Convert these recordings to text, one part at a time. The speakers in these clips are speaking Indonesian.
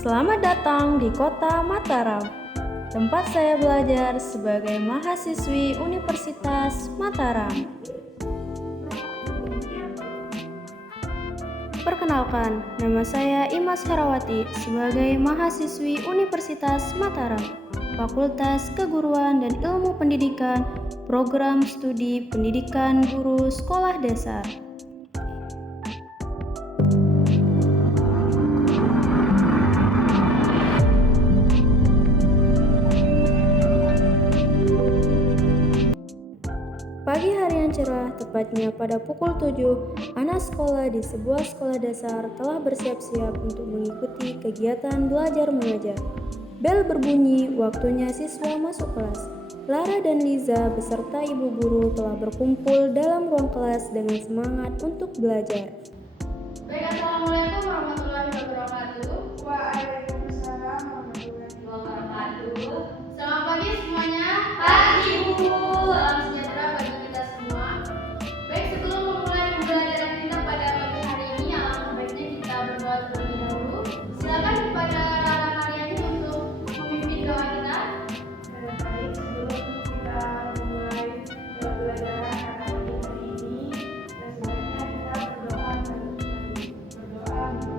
Selamat datang di Kota Mataram, tempat saya belajar sebagai mahasiswi Universitas Mataram. Perkenalkan, nama saya Imas Herawati sebagai mahasiswi Universitas Mataram, Fakultas Keguruan dan Ilmu Pendidikan, Program Studi Pendidikan Guru Sekolah Dasar. Pagi hari yang cerah, tepatnya pada pukul 7, anak sekolah di sebuah sekolah dasar telah bersiap-siap untuk mengikuti kegiatan belajar mengajar. Bel berbunyi, waktunya siswa masuk kelas. Lara dan Liza beserta ibu guru telah berkumpul dalam ruang kelas dengan semangat untuk belajar. Baik, assalamualaikum warahmatullahi wabarakatuh. Waalaikumsalam warahmatullahi wabarakatuh. Selamat pagi semuanya. Pagi Bu. Salam sejahtera bagi kita semua. Baik, sebelum memulai pembelajaran kita pada pagi hari ini, alangkah baiknya kita berdoa terlebih dahulu. Silakan kepada Rara Mariani untuk memimpin doa kita. Baik, sebelum kita memulai pembelajaran pada pagi hari ini, sebaiknya kita berdoa terlebih dahulu.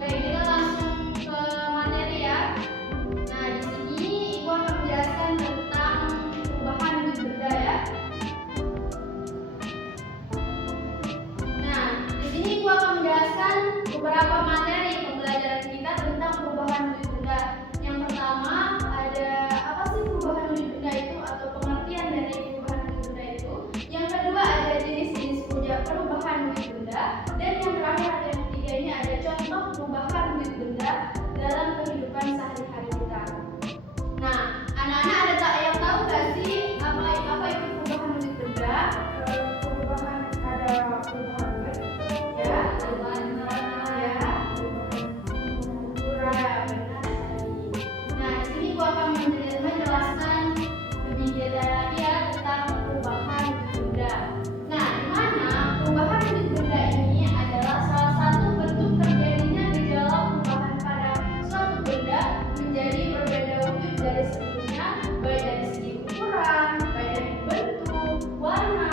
Baik, kita langsung ke materi ya. Nah, di sini Ibu akan menjelaskan tentang perubahan wujud benda ya. Nah, di sini Ibu akan menjelaskan beberapa materi pembelajaran kita tentang perubahan wujud benda. Yang pertama ada apa sih perubahan wujud benda itu atau pengertian dari perubahan wujud benda itu. Yang kedua ada jenis-jenis perubahan wujud benda. Dan yang terakhir ada yang ketiga ini ada contoh perubahan wujud benda dalam kehidupan sehari-hari kita. Nah, anak-anak yang tahu nggak sih apa itu perubahan wujud benda? Perubahan ada perubahan bentuk, Ya, perubahan warna ya. Ya, benar sekali. Nah, di sini gua akan menjelaskan lebih detail lagi ya tentang perubahan wujud benda. Nah, di mana perubahan wujud benda ini adalah salah satu bentuk terjadinya gejala perubahan pada suatu benda menjadi berbeda wujud dari sebelumnya, baik dari segi ukuran, baik dari bentuk, warna,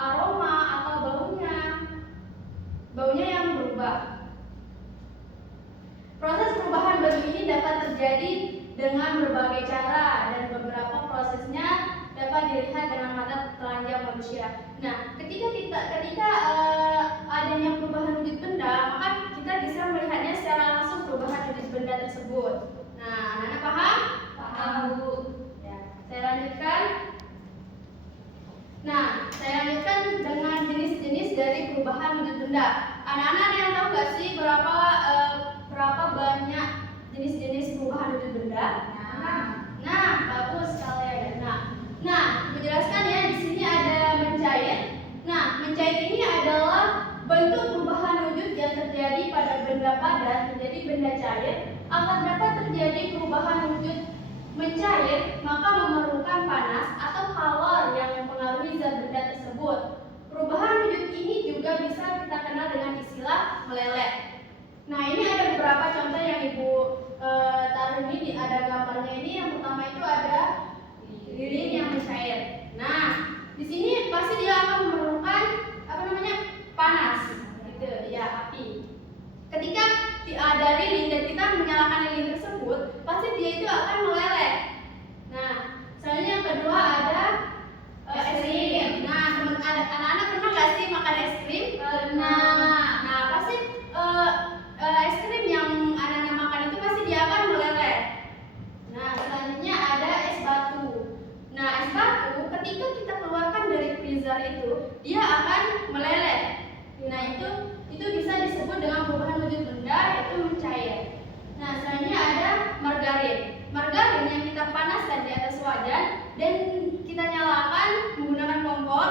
aroma atau baunya yang berubah. Proses perubahan bentuk ini dapat terjadi dengan berbagai cara dan beberapa prosesnya dapat dilihat dengan mata telanjang manusia. Nah, ketika adanya perubahan wujud benda, maka kita bisa melihatnya secara langsung perubahan wujud benda tersebut. Nah, anak-anak paham? Paham Bu. Ya, saya lanjutkan. Nah, saya lanjutkan dengan jenis-jenis dari perubahan wujud benda. Anak-anak ada yang tahu nggak sih berapa banyak jenis-jenis perubahan wujud benda? Nah, bagus sekali. Nah, menjelaskan ya di sini ada mencair. Nah, mencair ini adalah bentuk perubahan wujud yang terjadi pada benda padat menjadi benda cair. Agar dapat terjadi perubahan wujud mencair, maka memerlukan panas atau kalor yang mempengaruhi zat benda tersebut. Perubahan wujud ini juga bisa kita kenal dengan istilah meleleh. Nah, ini ada beberapa contoh yang Ibu taruh ini, ada gambarnya ini. Yang pertama itu ada lilin yang mencair. Nah, di sini pasti dia akan memerlukan panas, gitu ya, api. Ketika ada lilin dan kita menyalakan lilin tersebut, pasti dia itu akan meleleh. Nah, selanjutnya yang kedua ada es krim. Nah, anak-anak pernah nggak sih makan es krim? Nah, pasti es krim yang anak-anak makan itu pasti dia akan meleleh. Nah, selanjutnya ada es batu. Nah, es batu ketika kita keluarkan dari freezer itu, dia akan meleleh. Nah, itu bisa disebut dengan perubahan wujud benda, yaitu mencair. Nah, selanjutnya ada margarin. Margarin yang kita panaskan di atas wajan dan kita nyalakan menggunakan kompor.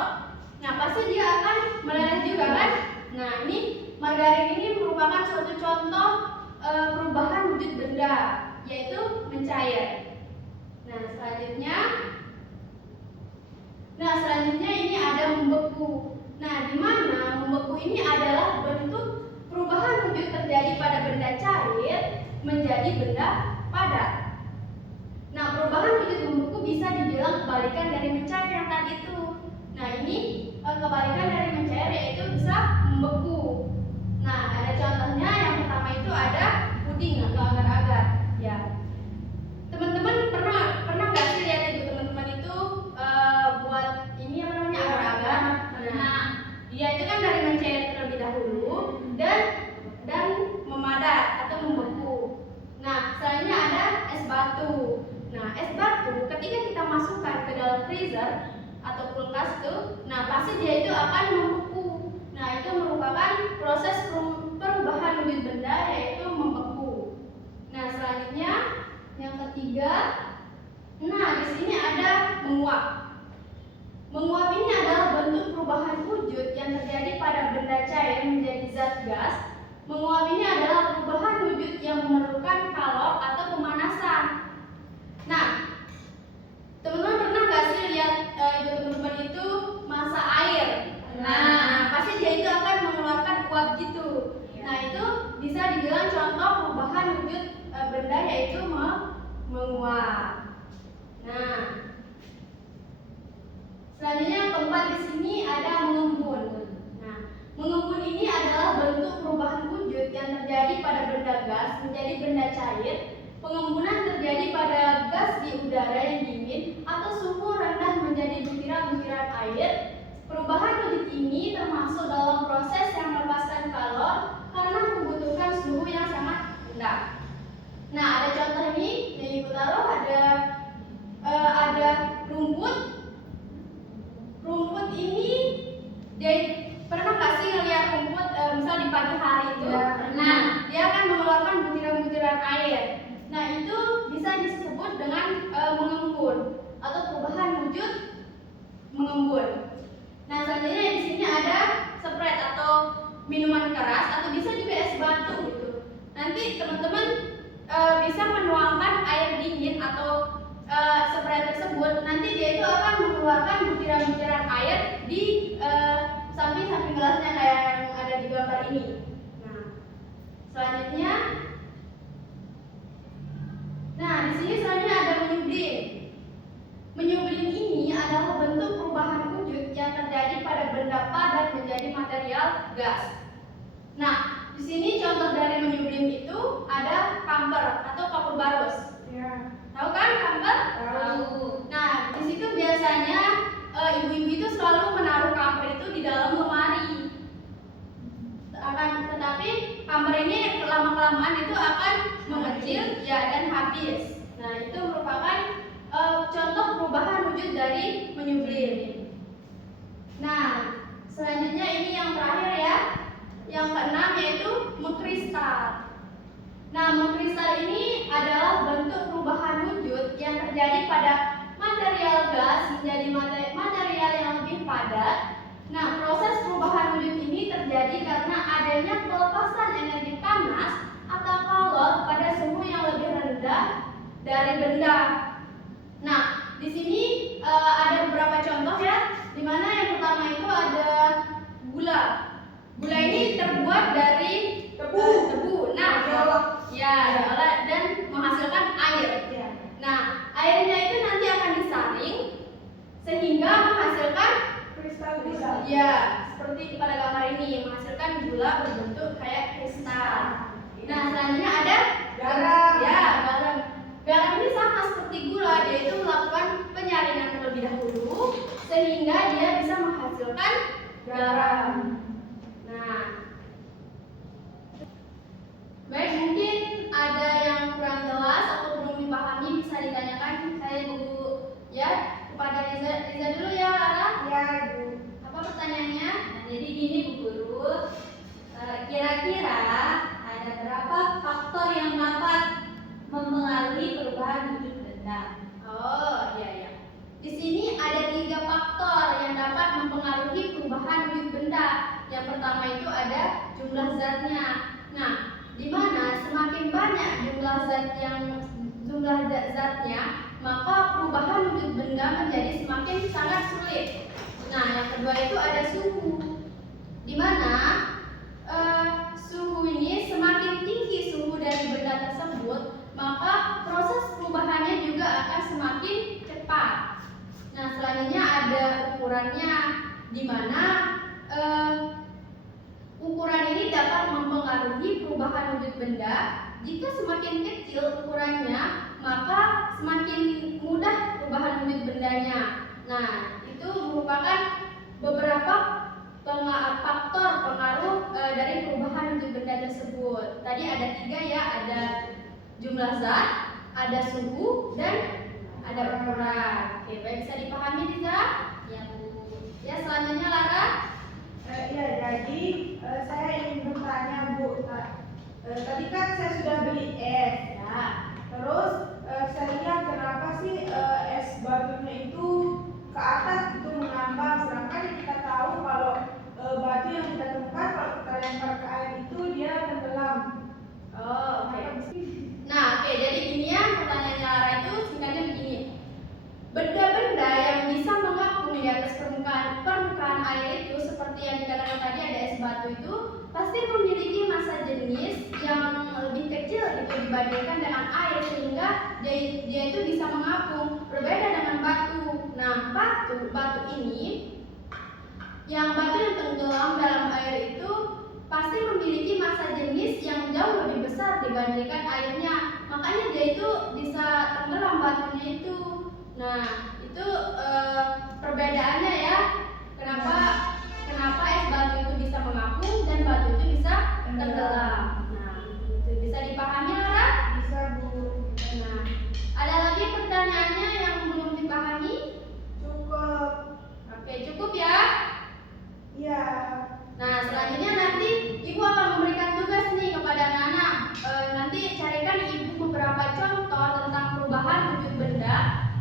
Nah, pasti dia akan meleleh juga kan? Nah, ini margarin ini merupakan suatu contoh perubahan wujud benda, yaitu mencair. Nah, selanjutnya membeku. Nah, di mana membeku ini adalah bentuk perubahan wujud terjadi pada benda cair menjadi benda padat. Nah, perubahan wujud membeku bisa dibilang kebalikan dari mencair yang tadi itu. Nah, ini kebalikan dari mencair yaitu bisa membeku. Nah, ada contohnya. Yang pertama itu ada puding atau agar-agar. Ya, teman-teman pernah nggak sih lihat itu teman-teman itu buat ini apa namanya agar-agar? Nah, dia itu kan dari mencair terlebih dahulu dan memadat atau membeku. Nah, selanjutnya ada es batu. Nah, es batu ketika kita masukkan ke dalam freezer atau kulkas tuh, nah pasti dia itu akan membeku. Nah, itu merupakan proses perubahan wujud benda yaitu membeku. Nah, selanjutnya yang ketiga, nah di sini ada menguap. Menguap ini adalah bentuk perubahan wujud yang terjadi pada benda cair menjadi zat gas. Menguap ini adalah perubahan wujud yang memerlukan kalor atau pemanasan. Nah, teman-teman pernah nggak sih lihat ibu teman-teman itu masak air? Nah, pasti dia itu akan mengeluarkan uap gitu. Nah, itu bisa dibilang contoh perubahan wujud benda yaitu menguap. Nah, selanjutnya yang keempat di sini ada mengembun. Nah, mengembun ini adalah bentuk perubahan wujud yang terjadi pada benda gas menjadi benda cair. Pengembunan terjadi pada gas di udara yang dingin atau suhu rendah menjadi butiran-butiran air. Perubahan wujud ini termasuk dalam proses yang melepaskan kalor karena membutuhkan suhu yang sangat rendah. Nah, ada contoh ini yang Ibu taruh ada rumput. Rumput ini pernah nggak sih ngeliat rumput misal di pagi hari itu? Nah, dia akan mengeluarkan butiran-butiran air. Nah, itu bisa disebut dengan mengembun atau perubahan wujud mengembun. Nah, selanjutnya di sini ada Sprite atau minuman keras atau bisa juga es batu gitu. Nanti teman-teman bisa menuangkan air dingin atau Sprite tersebut. Nanti dia itu akan mengeluarkan butiran-butiran air di samping-samping gelasnya kayak yang ada di gambar ini. Nah, selanjutnya, nah di sini selanjutnya ada menyublim. Menyublim ini adalah bentuk perubahan wujud yang terjadi pada benda padat menjadi material gas. Nah, di sini contoh dari menyublim itu ada kamper atau kapur barus. Ya. Tahu kan kamper? Tahu. Nah, di situ biasanya ibu-ibu itu selalu menaruh kamper itu di dalam lemari. Tetapi kamper ini lama-kelamaan itu akan mengecil ya dan habis. Nah, itu merupakan contoh perubahan wujud dari menyublim. Nah, selanjutnya ini yang terakhir ya, yang keenam yaitu mengkristal. Nah, mengkristal ini adalah bentuk perubahan wujud yang terjadi pada material gas menjadi material yang lebih padat. Nah, proses perubahan wujud ini terjadi karena adanya pelepasan energi panas atau kalor pada suhu yang lebih rendah dari benda. Nah, di sini ada beberapa contoh ya, di mana yang pertama itu ada gula. Gula ini terbuat dari tebu. Nah, ya, dan menghasilkan air. Nah, airnya itu nanti akan disaring sehingga menghasilkan Kristal. ya, seperti pada gambar ini menghasilkan gula berbentuk kayak kristal. Nah, selanjutnya ada Garam. Ya, garam. Garam ini sama seperti gula, dia itu melakukan penyaringan terlebih dahulu sehingga dia bisa menghasilkan garam. Nah, baik, mungkin ada yang kurang jelas atau belum dipahami bisa ditanyakan saya Bu ya kepada Riza dulu ya Lara. Ya, Ibu. Apa pertanyaannya? Nah, jadi gini Bu Guru, kira-kira ada berapa faktor yang dapat mempengaruhi perubahan wujud benda? Oh iya. Di sini ada 3 faktor yang dapat mempengaruhi perubahan wujud benda. Yang pertama itu ada jumlah zatnya. Nah, di mana semakin banyak jumlah zatnya, maka perubahan wujud benda menjadi semakin sangat sulit. Nah, yang kedua itu ada suhu. Di mana suhu ini semakin tinggi suhu dari benda tersebut, maka proses perubahannya juga akan semakin cepat. Nah, selanjutnya ada ukurannya, di mana ukuran ini dapat mempengaruhi perubahan wujud benda. Jika semakin kecil ukurannya, maka semakin mudah perubahan wujud bendanya. Nah, itu merupakan beberapa faktor pengaruh dari perubahan wujud benda tersebut. Tadi ada 3 ya, ada jumlah zat, ada suhu, dan ada ukuran. Oke, baik, bisa dipahami Liza? Ya, Bu. Ya, selanjutnya Lara. Ya, jadi saya ingin bertanya Bu. Tadi kan saya sudah beli es, Ya. terus saya lihat kenapa sih es batunya itu ke atas itu mengambang, sedangkan yang kita tahu kalau batu yang kita temukan kalau kita lempar ke air itu dia tenggelam. Oh, oke. Kenapa sih? Nah, oke, jadi gini ya, pertanyaannya Lara itu singkatnya begini. Benda-benda yang bisa mengapung di atas permukaan air itu, seperti yang dikatakan tadi ada es batu itu, pasti memiliki massa jenis yang lebih kecil gitu dibandingkan dengan air, sehingga dia itu bisa mengapung. Berbeda dengan batu. Nah, batu ini, batu yang tenggelam dalam air itu pasti memiliki massa jenis yang jauh lebih besar dibandingkan airnya. Makanya dia itu bisa tenggelam batunya itu. Nah, itu perbedaannya ya. Kenapa es batu itu bisa mengapung dan batu itu bisa tenggelam. Nah, itu bisa dipahami Lara? Bisa Bu. Nah, ada lagi pertanyaannya yang belum dipahami? Cukup. Oke, cukup ya. Iya. Nah, selanjutnya nanti Ibu akan memberikan tugas nih kepada anak-anak. Nanti carikan Ibu beberapa contoh tentang perubahan wujud benda,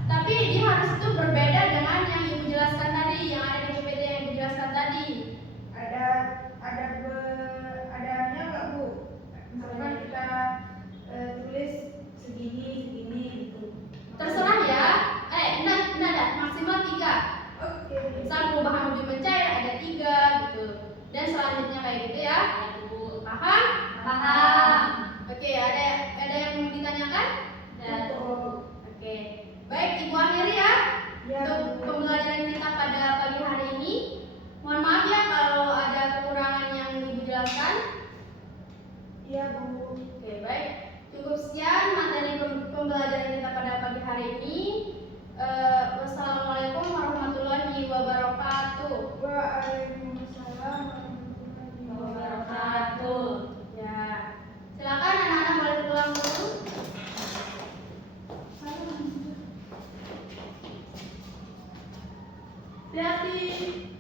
tapi dia harus itu berbeda dengan yang Ibu jelaskan tadi, yang ada di PPT yang Ibu jelaskan tadi. Adanya nggak Bu? Misalkan kita tulis segini gitu. Terserah ya. Enggak ada, maksimal 3. Oke. Misal perubahan wujud mencair ada 3 gitu. Dan selanjutnya kayak gitu ya. Paham? Paham. Oke, ada yang mau ditanyakan? Oke. Baik, Ibu akhiri ya. Ya, Untuk Bu. pembelajaran kita pada pagi hari ini. Mohon maaf ya kalau ada kekurangan yang Ibu jelaskan. Iya Bu. Oke, baik. Cukup sekian materi pembelajaran kita pada pagi hari ini. Wassalamualaikum warahmatullahi wabarakatuh. Waalaikumsalam warahmatullahi Wabarakatuh. Ya, silakan anak-anak boleh pulang dulu. Hati-hati.